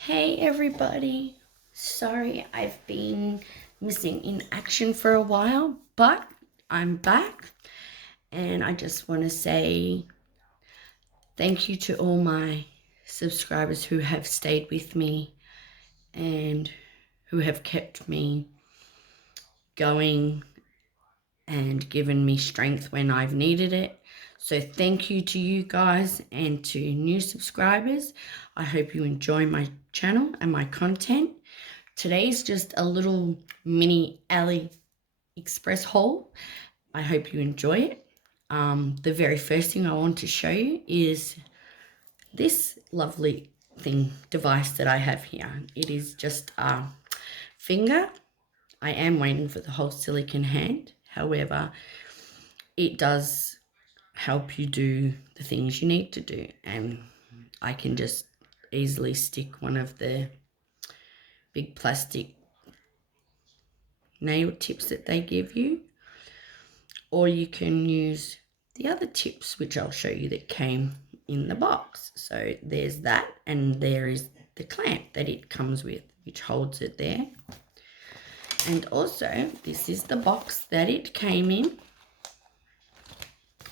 Hey everybody, sorry I've been missing in action for a while, but I'm back and I just want to say thank you to all my subscribers who have stayed with me and who have kept me going and given me strength when I've needed it. So thank you to you guys and to new subscribers. I hope you enjoy my channel and my content. Today's just a little mini Aliexpress haul. I hope you enjoy it. The very first thing I want to show you is this lovely device that I have here. It is just a finger. I am waiting for the whole silicone hand. However, it does help you do the things you need to do, and I can just easily stick one of the big plastic nail tips that they give you, or you can use the other tips which I'll show you that came in the box. So there's that, and there is the clamp that it comes with, which holds it there. And also this is the box that it came in.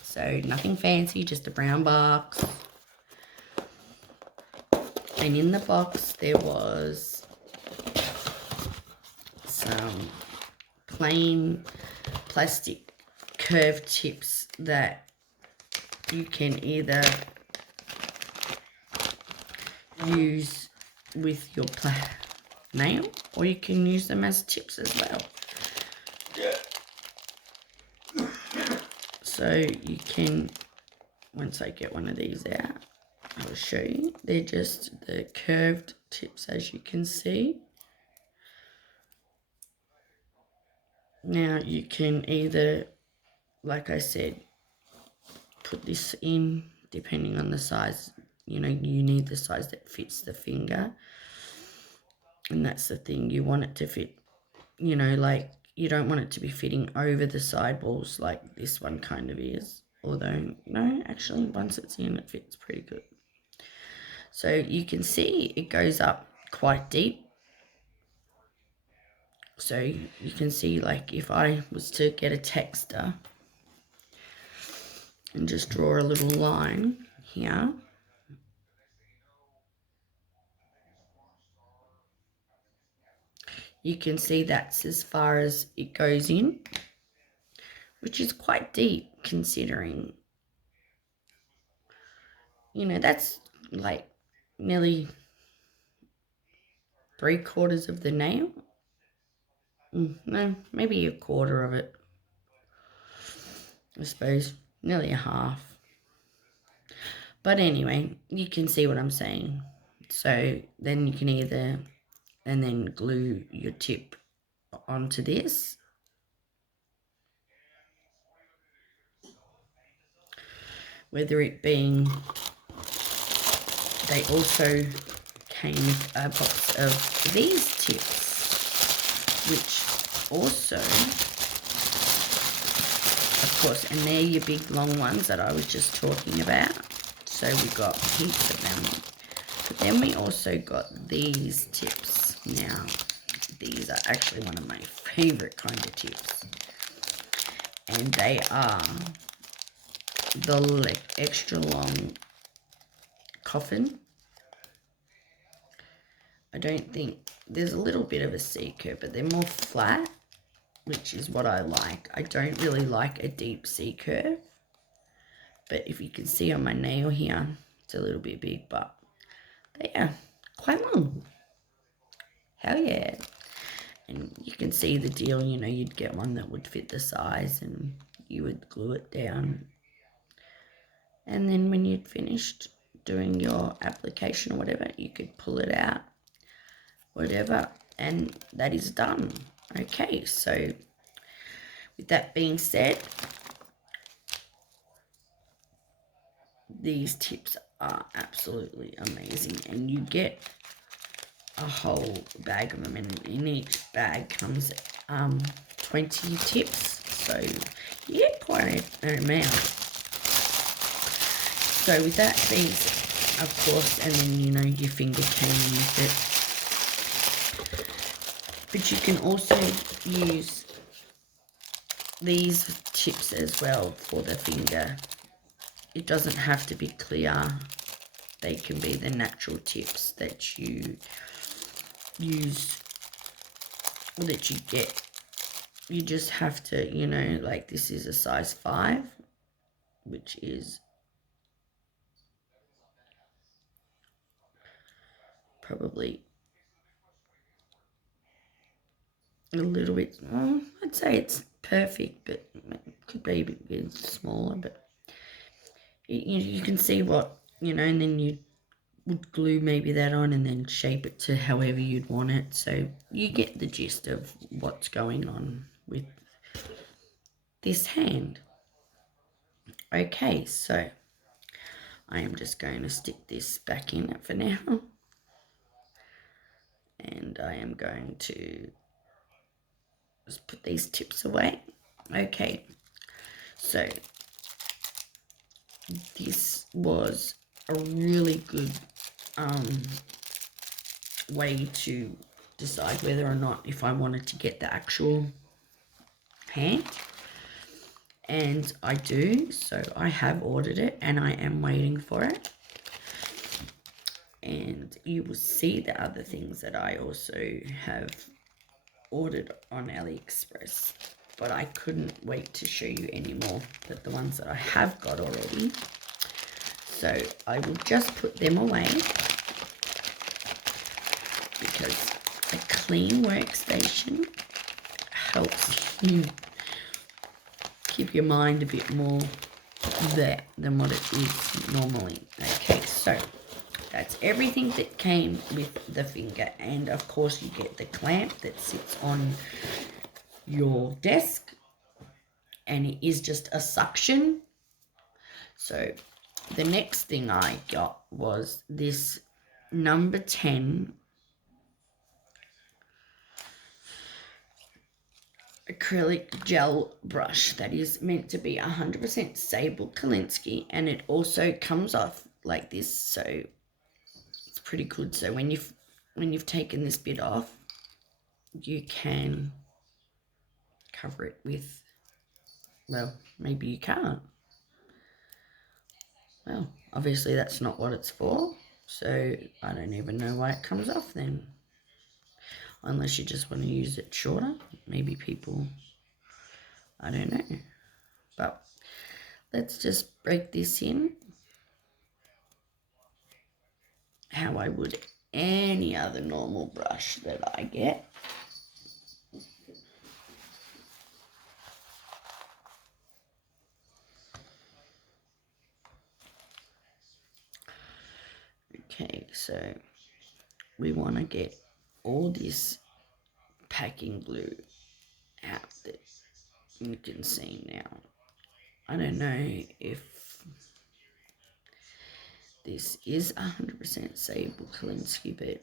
So nothing fancy, just a brown box. And in the box there was some plain plastic curved tips that you can either use with your nail, or you can use them as tips as well. So you can, once I get one of these out, I'll show you. They're just the curved tips, as you can see. Now you can either, like I said, put this in depending on the size. You need the size that fits the finger. And that's the thing, you want it to fit, like you don't want it to be fitting over the sidewalls like this one kind of is. Although, no, actually once it's in, it fits pretty good. So you can see it goes up quite deep. So you can see, like, if I was to get a texter and just draw a little line here, you can see that's as far as it goes in, which is quite deep considering, that's like nearly 3/4 of the nail. No, maybe a quarter of it, I suppose, nearly a half. But anyway, you can see what I'm saying. So then you can either, and then glue your tip onto this. Whether it being, they also came with a box of these tips, which also, of course, and they're your big long ones that I was just talking about. So we got heaps of them. But then we also got these tips. Now, these are actually one of my favorite kind of tips. And they are the extra long coffin. I don't think, there's a little bit of a C curve, but they're more flat, which is what I like. I don't really like a deep C curve. But if you can see on my nail here, it's a little bit big, but they are quite long. Hell yeah. And you can see the deal, you'd get one that would fit the size and you would glue it down. And then when you'd finished doing your application or whatever, you could pull it out, whatever, and that is done. Okay, so with that being said, these tips are absolutely amazing, and you get a whole bag of them, and in each bag comes 20 tips, so you get quite an amount. So with that being said, of course, and then, you know, your finger came in with it. But you can also use these tips as well for the finger. It doesn't have to be clear. They can be the natural tips that you use or that you get. You just have to, you know, like this is a size 5, which is probably a little bit, well, I'd say it's perfect, but it could be a bit smaller, but you can see what, you know, and then you would glue maybe that on and then shape it to however you'd want it. So you get the gist of what's going on with this hand. Okay, so I am just going to stick this back in it for now. And I am going to just put these tips away. Okay, so this was a really good way to decide whether or not if I wanted to get the actual hand. And I do, so I have ordered it and I am waiting for it. And you will see the other things that I also have ordered on Aliexpress, but I couldn't wait to show you any more but the ones that I have got already. So I will just put them away because a clean workstation helps you keep your mind a bit more there than what it is normally. Okay, so that's everything that came with the finger, and of course you get the clamp that sits on your desk, and it is just a suction. So the next thing I got was this number 10 acrylic gel brush that is meant to be 100% Sable Kalinsky, and it also comes off like this, so it's pretty good. So when you've taken this bit off, you can cover it with, well, maybe you can't. Well, obviously that's not what it's for, so I don't even know why it comes off then. Unless you just want to use it shorter. Maybe people, I don't know. But let's just break this in how I would any other normal brush that I get. Okay, so we want to get all this packing glue out that you can see now. I don't know if this is 100% Sable Kalinsky, but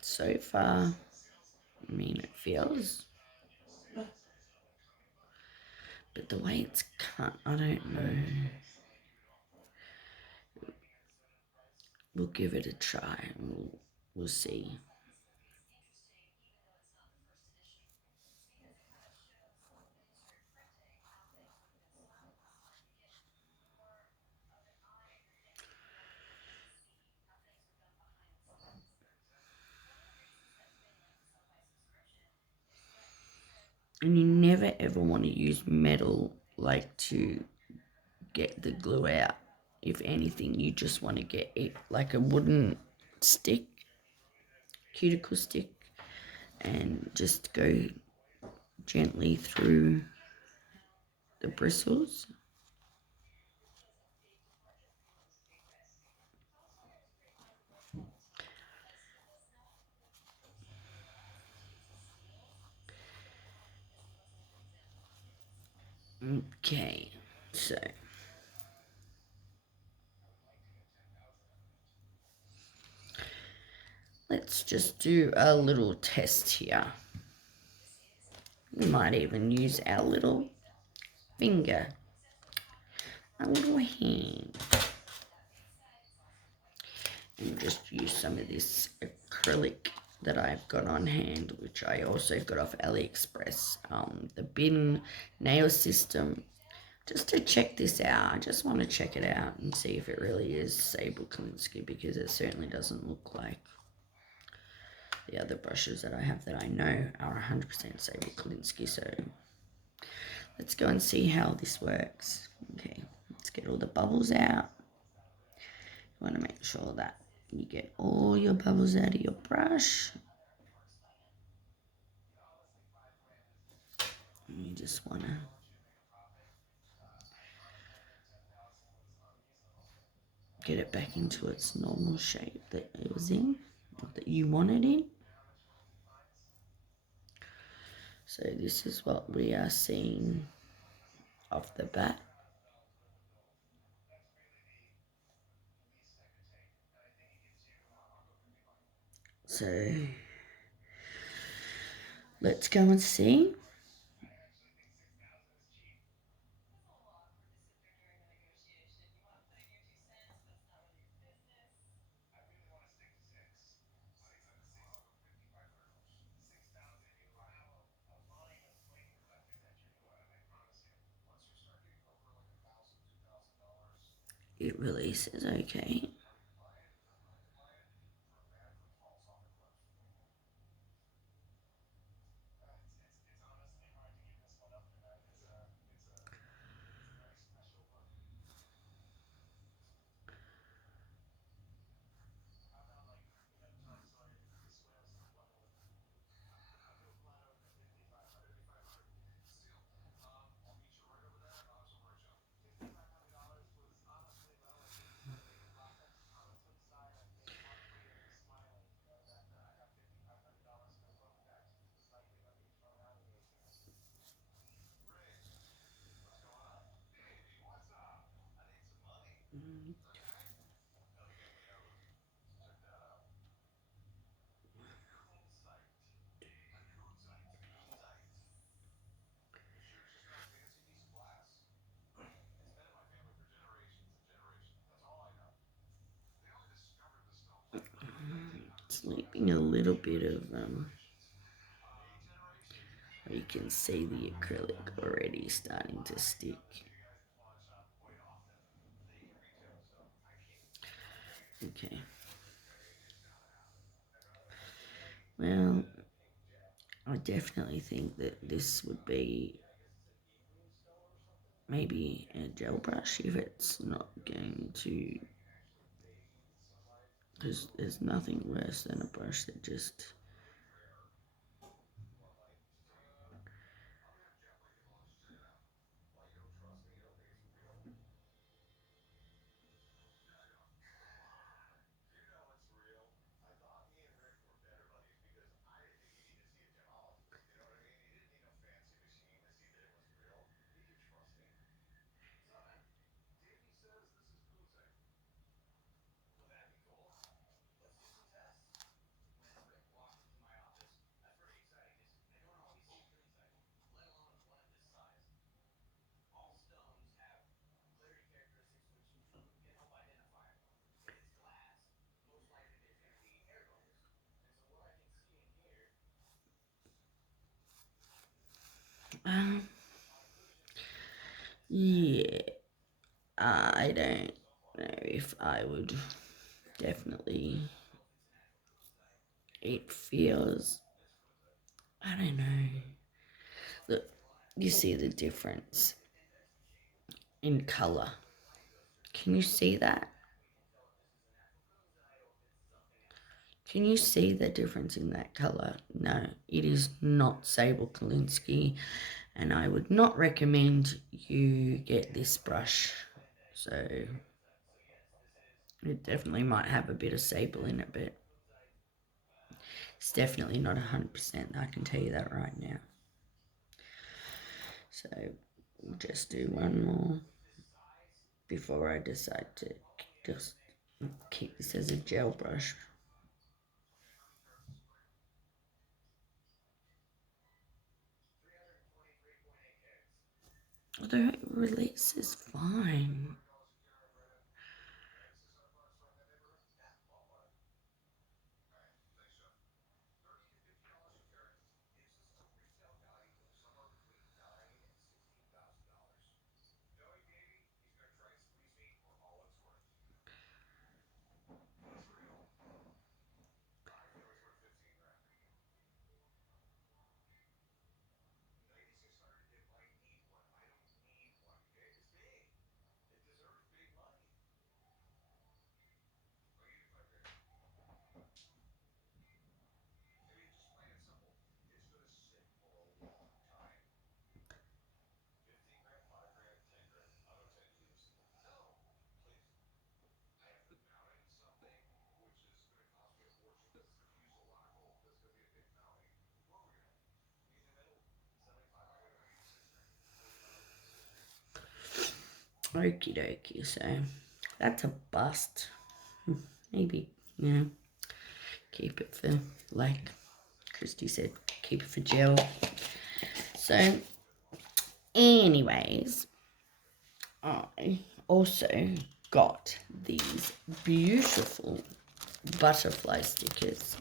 so far, I mean, it feels. But the way it's cut, I don't know. We'll give it a try. We'll see. And you never ever want to use metal like to get the glue out. If anything, you just want to get it like a wooden stick, cuticle stick, and just go gently through the bristles. Okay, so let's just do a little test here. We might even use our little finger, our little hand. and just use some of this acrylic that I've got on hand, which I also got off Aliexpress, the bin nail system, just to check this out. I just want to check it out and see if it really is Sable Kalinsky, because it certainly doesn't look like the other brushes that I have that I know are 100% Sable Kalinsky. So let's go and see how this works. Okay, let's get all the bubbles out. You want to make sure that you get all your bubbles out of your brush. And you just want to get it back into its normal shape that it was in, that you want it in. So this is what we are seeing off the bat. So let's go and see. It releases okay. It's leaving a little bit of you can see the acrylic already starting to stick. Okay. Well, I definitely think that this would be maybe a gel brush if it's not going to, because there's nothing worse than a brush that just um, yeah, I don't know if I would definitely, it feels, I don't know. Look, you see the difference in color. Can you see that? Can you see the difference in that color? No, it is not Sable Kalinsky, and I would not recommend you get this brush. So it definitely might have a bit of sable in it, but it's definitely not 100%. I can tell you that right now. So we'll just do one more before I decide to just keep this as a gel brush. Although it releases fine. Okie dokie, so that's a bust. Maybe, you know, keep it for, like Christy said, keep it for gel. So, anyways, I also got these beautiful butterfly stickers,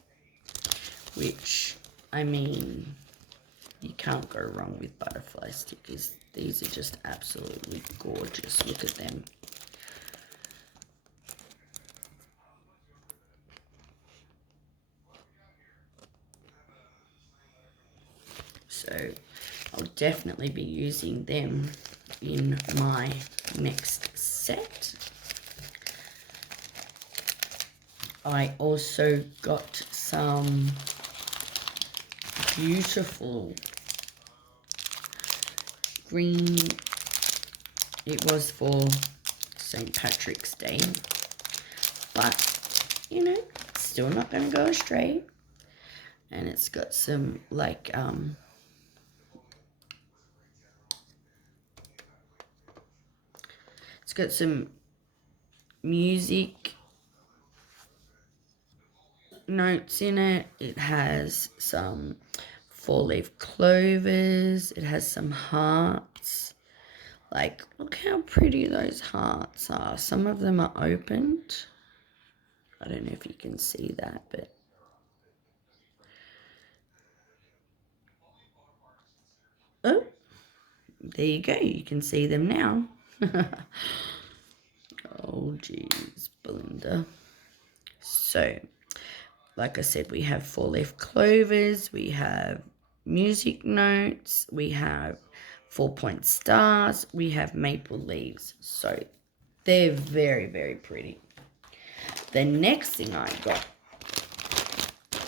which, I mean, you can't go wrong with butterfly stickers. These are just absolutely gorgeous. Look at them. So I'll definitely be using them in my next set. I also got some beautiful green. It was for St. Patrick's Day, but you know, still not going to go astray. And it's got some like it's got some music notes in it. It has some 4-leaf clovers. It has some hearts. Like, look how pretty those hearts are. Some of them are opened. I don't know if you can see that, but oh, there you go. You can see them now. Oh, geez, Belinda. So, like I said, we have 4-leaf clovers, we have music notes, we have 4-point stars, we have maple leaves. So they're very, very pretty. The next thing I got,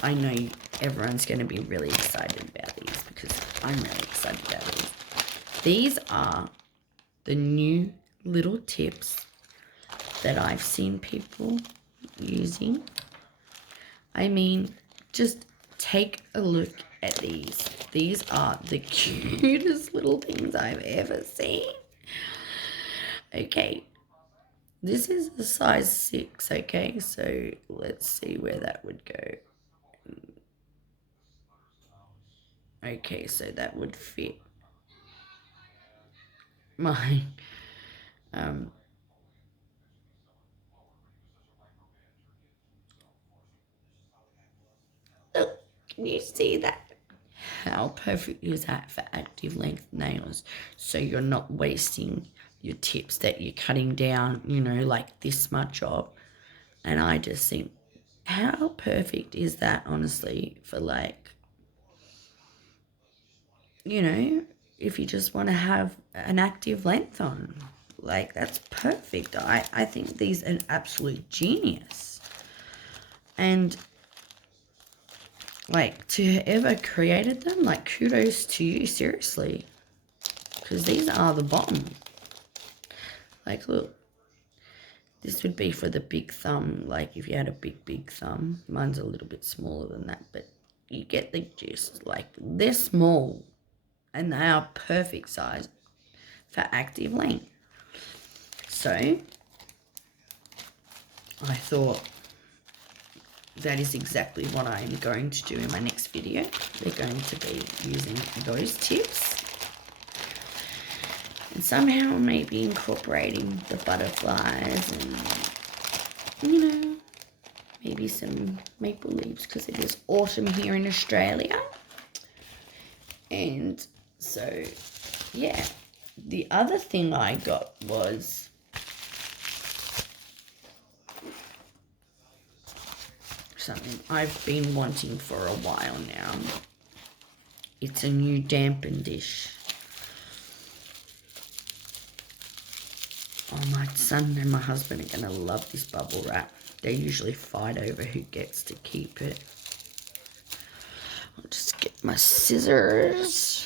I know everyone's going to be really excited about these because I'm really excited about these. These are the new little tips that I've seen people using. I mean, just take a look at these. These are the cutest little things I've ever seen. Okay, this is a size 6, okay? So let's see where that would go. Okay, so that would fit my, oh, can you see that? How perfect is that for active length nails? So you're not wasting your tips that you're cutting down, you know, like this much of. And I just think, how perfect is that, honestly, for like, you know, if you just want to have an active length on. Like, that's perfect. I think these are an absolute genius. And like, to whoever created them, like, kudos to you, seriously. Because these are the bomb. Like, look. This would be for the big thumb, like if you had a big thumb. Mine's a little bit smaller than that, but you get the gist. Like, they're small, and they are perfect size for active length. So, I thought that is exactly what I'm going to do in my next video. We're going to be using those tips. And somehow maybe incorporating the butterflies and, you know, maybe some maple leaves because it is autumn here in Australia. And so, yeah. The other thing I got was something I've been wanting for a while now. It's a new Dampening Dish. Oh, my son and my husband are going to love this bubble wrap. They usually fight over who gets to keep it. I'll just get my scissors.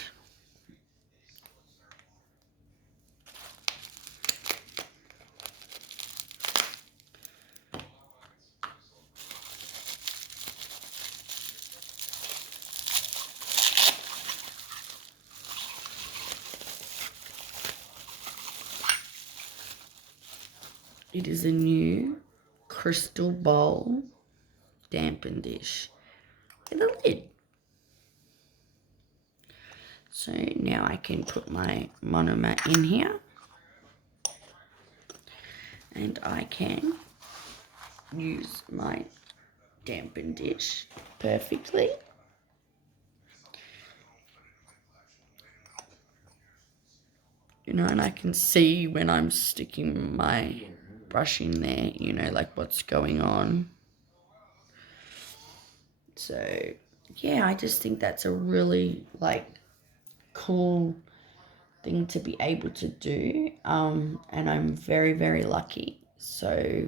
It is a new crystal bowl dampen dish with a lid. So now I can put my monomat in here and I can use my dampen dish perfectly. You know, and I can see when I'm sticking my brush in there, you know, like what's going on. So yeah, I just think that's a really like cool thing to be able to do, and I'm very, very lucky. So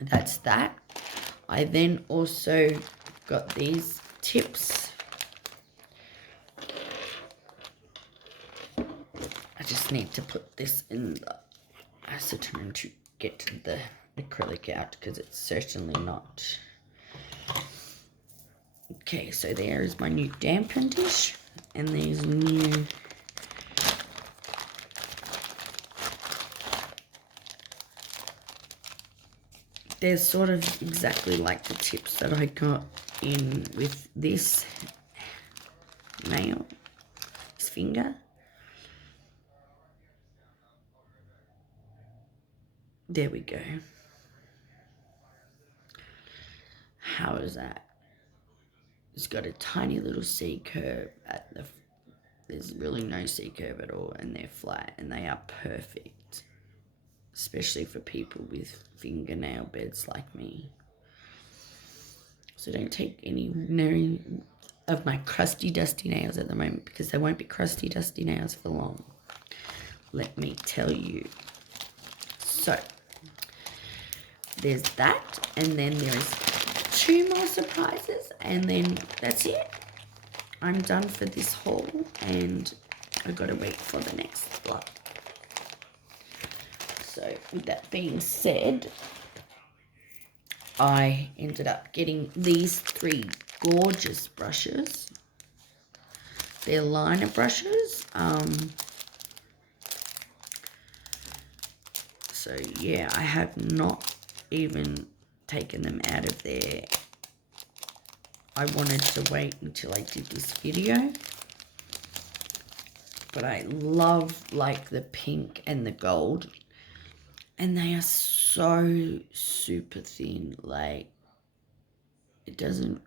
that's that. I then also got these tips. I just need to put this in the acetone to get the acrylic out because it's certainly not. Okay, so there is my new dampen dish and these new they're sort of exactly like the tips that I got in with this nail, this finger. There we go. How is that? It's got a tiny little C curve at the, there's really no C curve at all, and they're flat and they are perfect, especially for people with fingernail beds like me. So don't take any of my crusty dusty nails at the moment because they won't be crusty dusty nails for long, let me tell you. So there's that, and then there's 2 more surprises, and then that's it. I'm done for this haul, and I've got to wait for the next lot. So with that being said, I ended up getting these 3 gorgeous brushes. They're liner brushes. So yeah, I have not even taken them out of there. I wanted to wait until I did this video, but I love like the pink and the gold, and they are so super thin. Like, it doesn't,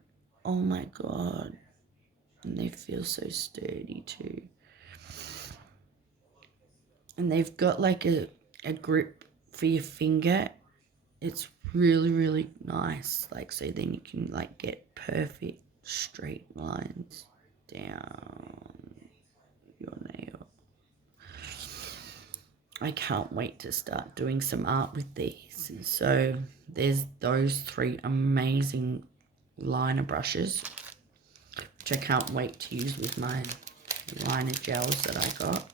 oh my god, and they feel so sturdy too, and they've got like a grip for your finger. It's really, really nice. Like, so then you can like get perfect straight lines down your nail. I can't wait to start doing some art with these. And so there's those 3 amazing liner brushes, which I can't wait to use with my liner gels that I got.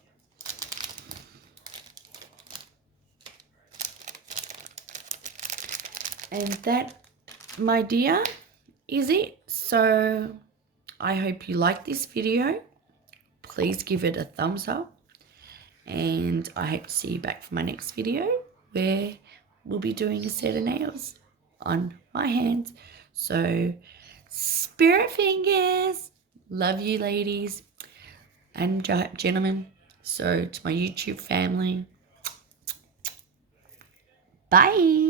And that, my dear, is it. So I hope you like this video. Please give it a thumbs up, and I hope to see you back for my next video where we'll be doing a set of nails on my hands. So spirit fingers. Love you, ladies and gentlemen. So to my YouTube family, bye.